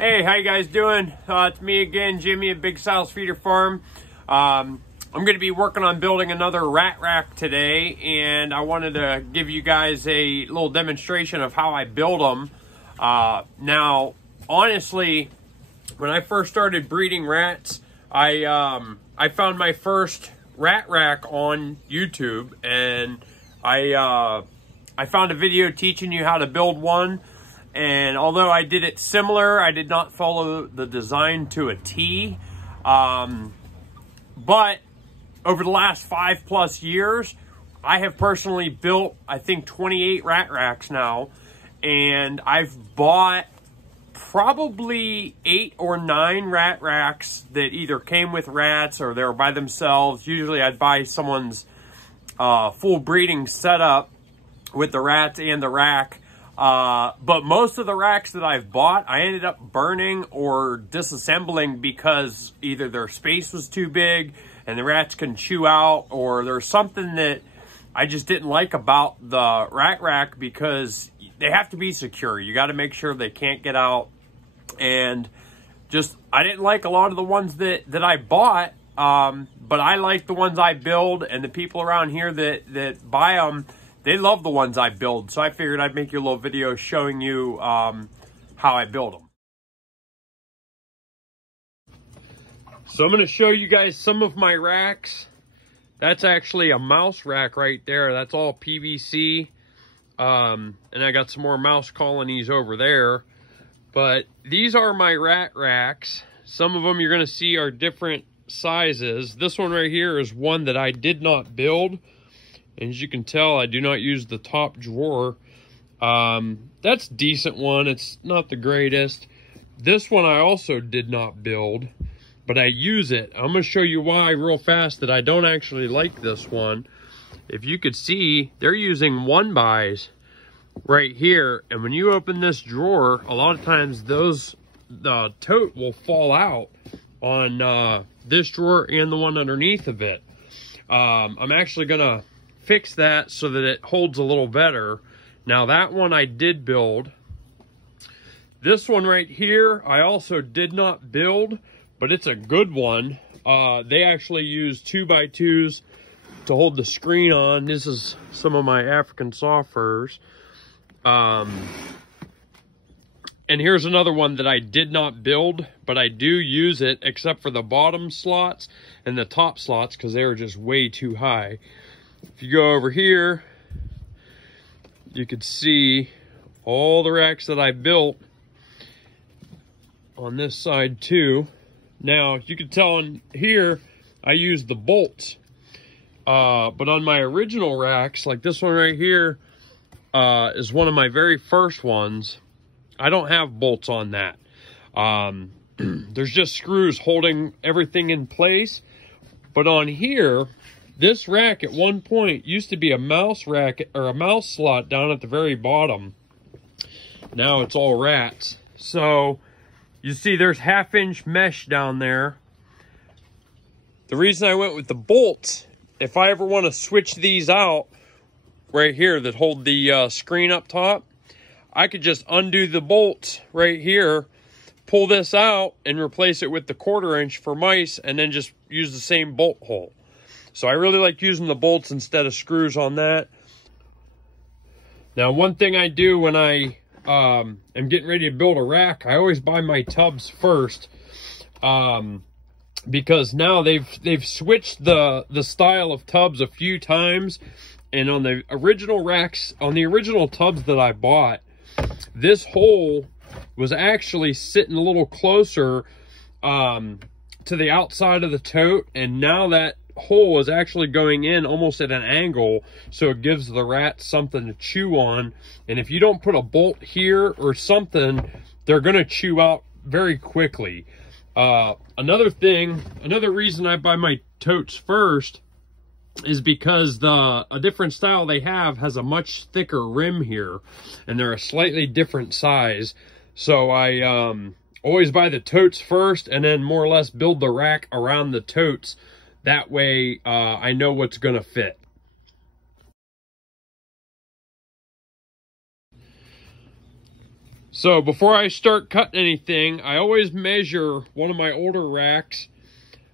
Hey, how you guys doing? It's me again, Jimmy at Big Sal's Feeder Farm. I'm going to be working on building another rat rack today, and I wanted to give you guys a little demonstration of how I build them. Now, honestly, when I first started breeding rats, I found my first rat rack on YouTube, and I found a video teaching you how to build one. And although I did it similar, I did not follow the design to a T. But over the last 5+ years, I have personally built, I think, 28 rat racks now. And I've bought probably 8 or 9 rat racks that either came with rats or they were by themselves. Usually I'd buy someone's full breeding setup with the rats and the rack. But most of the racks that I've bought, I ended up burning or disassembling because either their space was too big and the rats can chew out, or there's something that I just didn't like about the rat rack because they have to be secure. You got to make sure they can't get out. And just, I didn't like a lot of the ones that I bought, but I like the ones I build, and the people around here that buy them, they love the ones I build. So I figured I'd make you a little video showing you how I build them. So I'm going to show you guys some of my racks. That's actually a mouse rack right there. That's all PVC. And I got some more mouse colonies over there. But these are my rat racks. Some of them you're going to see are different sizes. This one right here is one that I did not build. And as you can tell, I do not use the top drawer. That's a decent one. It's not the greatest. This one I also did not build, but I use it. I'm going to show you why real fast that I don't actually like this one. If you could see, they're using 1-bys right here. And when you open this drawer, a lot of times the tote will fall out on this drawer and the one underneath of it. I'm actually going to fix that so that it holds a little better. Now that one I did build. This one right here I also did not build, but it's a good one. They actually use 2x2s to hold the screen on. This is some of my African soft furs. And here's another one that I did not build, but I do use it except for the bottom slots and the top slots because they were just way too high. If you go over here, you could see all the racks that I built on this side too. Now, you can tell in here, I used the bolts. But on my original racks, like this one right here, is one of my very first ones. I don't have bolts on that. There's just screws holding everything in place. But on here, this rack at one point used to be a mouse rack or a mouse slot down at the very bottom. Now it's all rats. So you see there's 1/2-inch mesh down there. The reason I went with the bolts, if I ever want to switch these out right here that hold the screen up top, I could just undo the bolts right here, pull this out and replace it with the 1/4-inch for mice, and then just use the same bolt hole. So I really like using the bolts instead of screws on that. Now, one thing I do when I am getting ready to build a rack, I always buy my tubs first, because now they've switched the style of tubs a few times. And on the original racks, on the original tubs that I bought, this hole was actually sitting a little closer to the outside of the tote, and now that hole is actually going in almost at an angle, so it gives the rats something to chew on. And if you don't put a bolt here or something, they're going to chew out very quickly. Another reason I buy my totes first is because a different style they have has a much thicker rim here, and they're a slightly different size. So I always buy the totes first and then more or less build the rack around the totes. That way I know what's going to fit. So before I start cutting anything, I always measure one of my older racks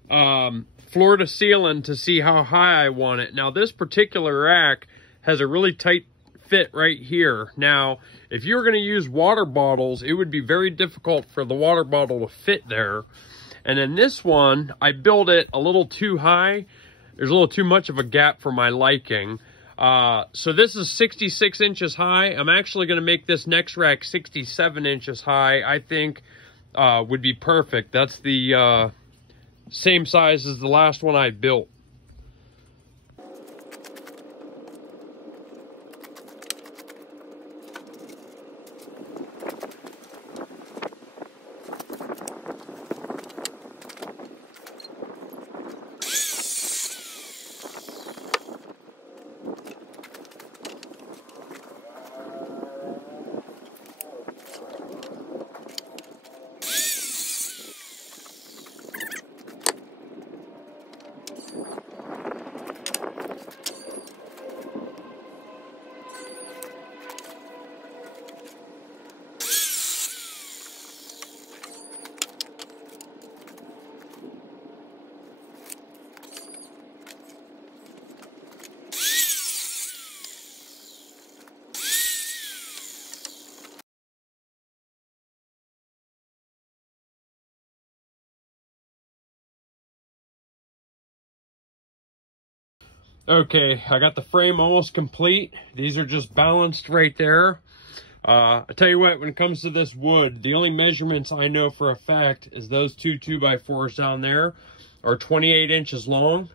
floor to ceiling to see how high I want it. Now this particular rack has a really tight fit right here. Now if you were going to use water bottles, it would be very difficult for the water bottle to fit there. And then this one, I built it a little too high. There's a little too much of a gap for my liking. So this is 66 inches high. I'm actually going to make this next rack 67 inches high. I think would be perfect. That's the same size as the last one I built. Okay, I got the frame almost complete. These are just balanced right there. I tell you what, when it comes to this wood, the only measurements I know for a fact is those two 2x4s down there are 28 inches long.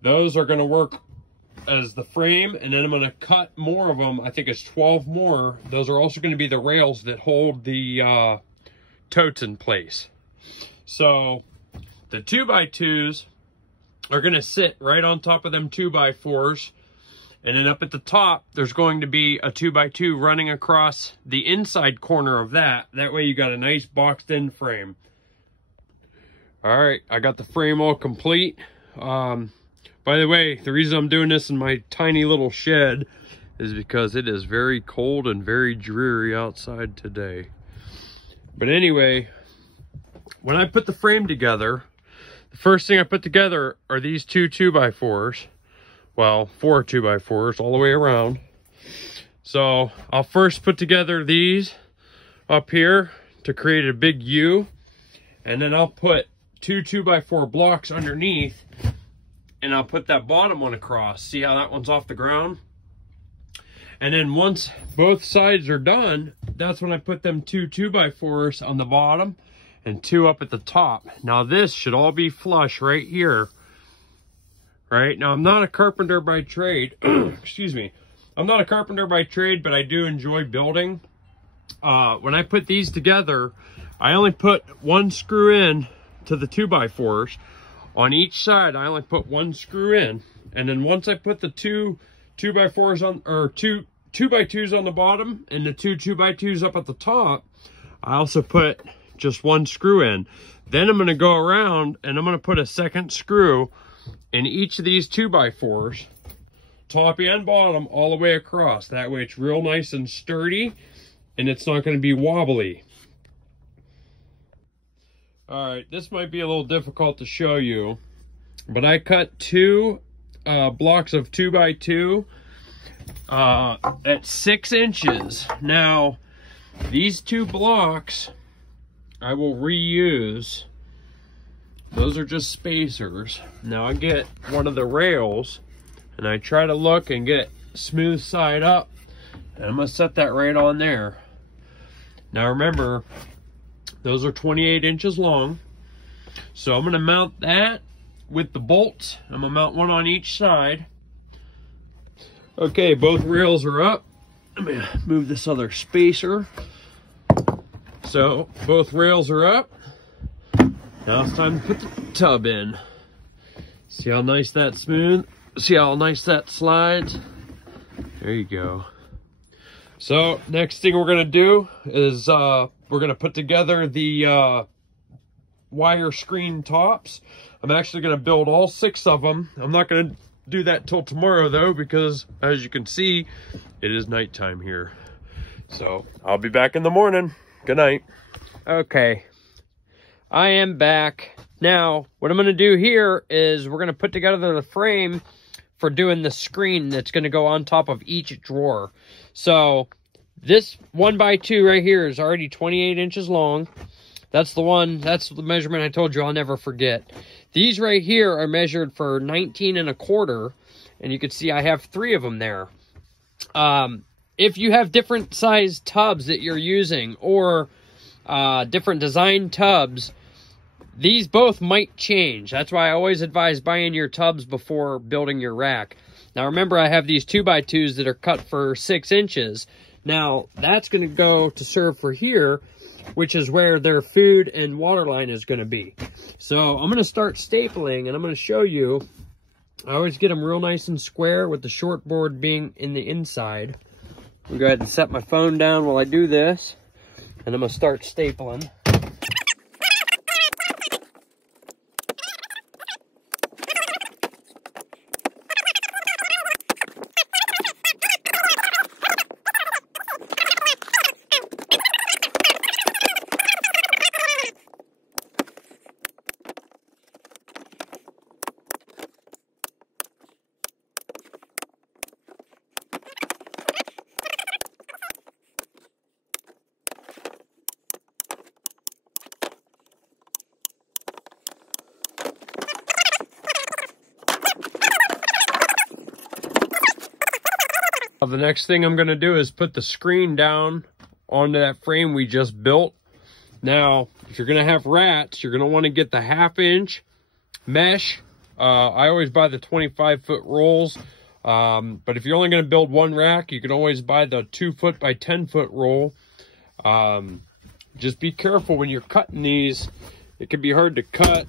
Those are going to work as the frame, and then I'm going to cut more of them. I think it's 12 more. Those are also going to be the rails that hold the totes in place. So the 2x2s are going to sit right on top of them 2x4s, and then up at the top there's going to be a 2x2 running across the inside corner of that. That way you got a nice boxed in frame. All right, I got the frame all complete. By the way, the reason I'm doing this in my tiny little shed is because it is very cold and very dreary outside today. But anyway, when I put the frame together, the first thing I put together are these two 2x4s. Well, 4 2x4s all the way around. So I'll first put together these up here to create a big U. And then I'll put two 2x4 blocks underneath. And I'll put that bottom one across. See how that one's off the ground? And then once both sides are done, that's when I put them two 2x4s on the bottom and 2 up at the top. Now this should all be flush right here. Right? Now I'm not a carpenter by trade. Excuse me. I'm not a carpenter by trade, but I do enjoy building. When I put these together, I only put one screw in to the 2x4s. On each side, I only put one screw in. And then once I put the two 2x4s on, or two 2x2s on the bottom and the two 2x2s up at the top, I also put just one screw in. Then I'm going to go around and I'm going to put a second screw in each of these 2x4s, top and bottom, all the way across. That way it's real nice and sturdy and it's not going to be wobbly. All right, this might be a little difficult to show you, but I cut two blocks of 2x2 at 6 inches. Now, these two blocks I will reuse. Those are just spacers. Now I get one of the rails and I try to look and get smooth side up, and I'm gonna set that right on there. Now remember, those are 28 inches long. So I'm gonna mount that with the bolts. I'm gonna mount one on each side. Okay, both rails are up. Let me move this other spacer. So both rails are up. Now it's time to put the tub in. See how nice that's smooth? See how nice that slides? There you go. So next thing we're gonna do is we're gonna put together the wire screen tops. I'm actually gonna build all 6 of them. I'm not gonna do that till tomorrow though, because as you can see, it is nighttime here. So I'll be back in the morning. Good night. Okay, I am back. Now, what I'm going to do here is we're going to put together the frame for doing the screen that's going to go on top of each drawer. So this 1x2 right here is already 28 inches long. That's the measurement I told you I'll never forget. These right here are measured for 19 1/4, and you can see I have 3 of them there. If you have different size tubs that you're using, or different design tubs, these both might change. That's why I always advise buying your tubs before building your rack. Now remember, I have these 2x2s that are cut for 6 inches. Now that's going to go to serve for here, which is where their food and water line is going to be. So I'm going to start stapling, and I'm going to show you. I always get them real nice and square, with the short board being in the inside. I'll go ahead and set my phone down while I do this, and I'm going to start stapling. The next thing I'm going to do is put the screen down onto that frame we just built. Now, if you're going to have rats, you're going to want to get the 1/2 inch mesh. I always buy the 25-foot rolls. But if you're only going to build one rack, you can always buy the 2-foot by 10-foot roll. Just be careful when you're cutting these. It can be hard to cut.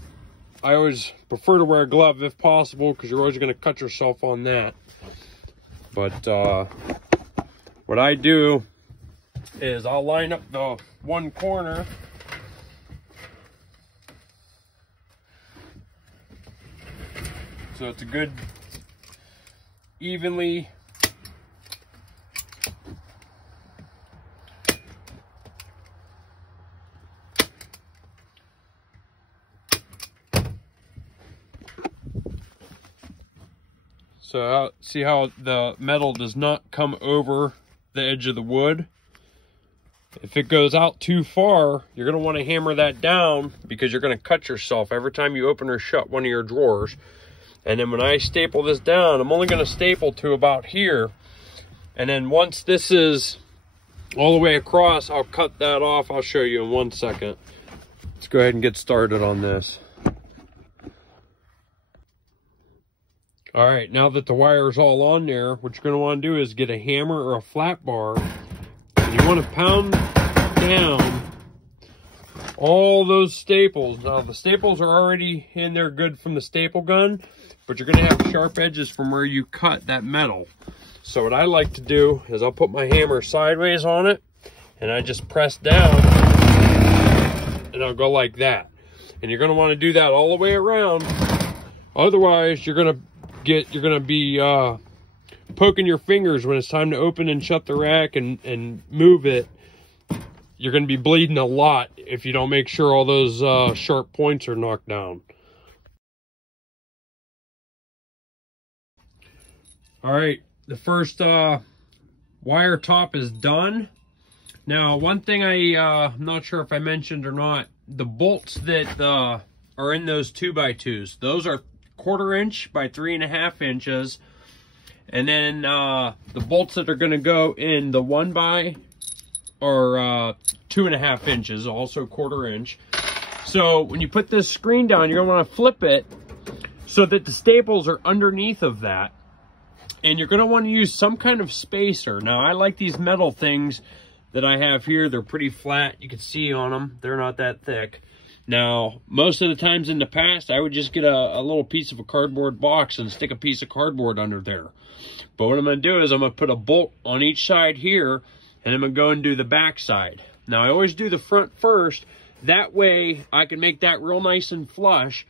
I always prefer to wear a glove if possible, because you're always going to cut yourself on that. But what I do is I'll line up the one corner. So it's a good evenly So see how the metal does not come over the edge of the wood? If it goes out too far, you're going to want to hammer that down, because you're going to cut yourself every time you open or shut one of your drawers. And then when I staple this down, I'm only going to staple to about here. And then once this is all the way across, I'll cut that off. I'll show you in 1 second. Let's go ahead and get started on this. All right, now that the wire's all on there, what you're going to want to do is get a hammer or a flat bar. And you want to pound down all those staples. Now, the staples are already in there good from the staple gun, but you're going to have sharp edges from where you cut that metal. So what I like to do is I'll put my hammer sideways on it, and I just press down, and I'll go like that. And you're going to want to do that all the way around. Otherwise, you're going to be poking your fingers when it's time to open and shut the rack and move it. You're going to be bleeding a lot if you don't make sure all those sharp points are knocked down. All right, the first wire top is done. Now, one thing I'm not sure if I mentioned or not, the bolts that are in those 2x2s, those are 1/4 inch by 3.5 inches. And then the bolts that are going to go in the 1x are 2.5 inches, also 1/4 inch. So when you put this screen down, you're going to want to flip it so that the staples are underneath of that. And you're going to want to use some kind of spacer. Now, I like these metal things that I have here. They're pretty flat. You can see on them. They're not that thick. Now, most of the times in the past, I would just get a little piece of a cardboard box and stick a piece of cardboard under there. But what I'm going to do is I'm going to put a bolt on each side here, and I'm going to go and do the back side. Now, I always do the front first. That way, I can make that real nice and flush,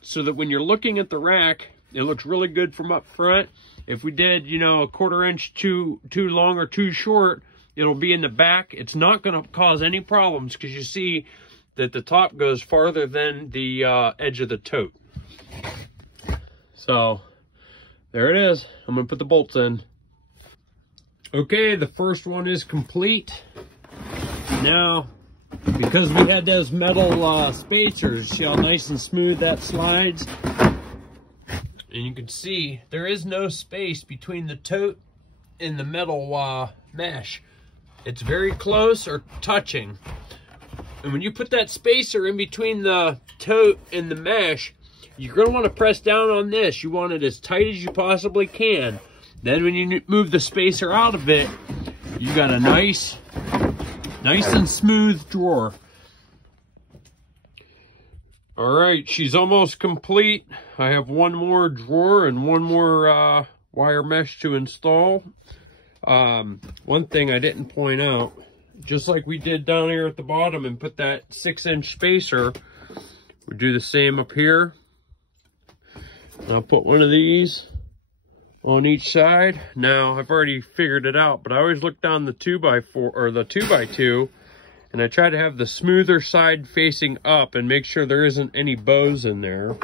so that when you're looking at the rack, it looks really good from up front. If we did, you know, 1/4 inch too long or too short, it'll be in the back. It's not going to cause any problems because you see that the top goes farther than the edge of the tote. So there it is. I'm going to put the bolts in. Okay, the first one is complete. Now, because we had those metal spacers, see how nice and smooth that slides? And you can see there is no space between the tote and the metal mesh. It's very close or touching. And when you put that spacer in between the tote and the mesh, you're going to want to press down on this. You want it as tight as you possibly can. Then when you move the spacer out of it, you got a nice and smooth drawer. All right, she's almost complete. I have one more drawer and one more wire mesh to install. One thing I didn't point out, just like we did down here at the bottom and put that 6-inch spacer, we do the same up here. And I'll put one of these on each side. Now, I've already figured it out, but I always look down the 2x4 or the 2x2, and I try to have the smoother side facing up and make sure there isn't any bows in there.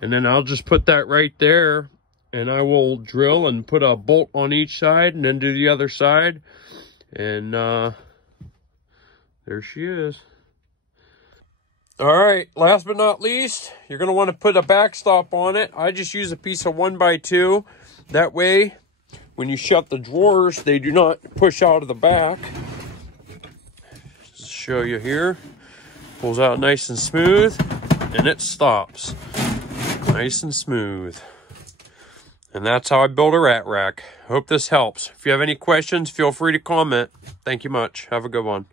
And then I'll just put that right there, and I will drill and put a bolt on each side and then do the other side. And there she is. All right, last but not least, you're gonna want to put a backstop on it. I just use a piece of 1x2. That way, when you shut the drawers, they do not push out of the back. Just show you here. Pulls out nice and smooth, and it stops. Nice and smooth. And that's how I build a rat rack. Hope this helps. If you have any questions, feel free to comment. Thank you much. Have a good one.